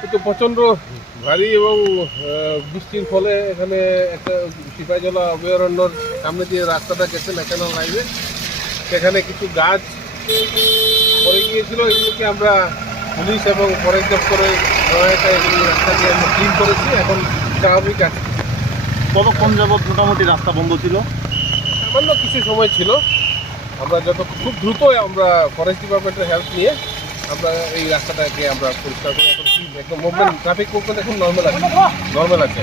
কিন্তু প্রচণ্ড ভারী এবং বৃষ্টির ফলে এখানে একটা সিপাহীজলা অভয়ারণ্যর সামনে দিয়ে রাস্তাটা গেছে ন্যাশনাল হাইওয়ে। সেখানে কিছু গাছ পড়ে গিয়েছিল এগুলোকে আমরা পুলিশ এবং ফরেস্ট দপ্তরের সহায়তায় এগুলো রাস্তাকে আমরা ক্লিন করেছি। এখন স্বাভাবিক আছে। কতক্ষণ যাবত মোটামুটি রাস্তা বন্ধ ছিল? সামান্য কিছু সময় ছিল। আমরা যত খুব দ্রুত আমরা ফরেস্ট ডিপার্টমেন্টের হেল্প নিয়ে আমরা এই রাস্তাটাকে আমরা পরিষ্কার করে এখন একদম মুভমেন্ট ট্রাফিক মুভমেন্ট এখন নর্মাল আছে। নর্মাল আছে।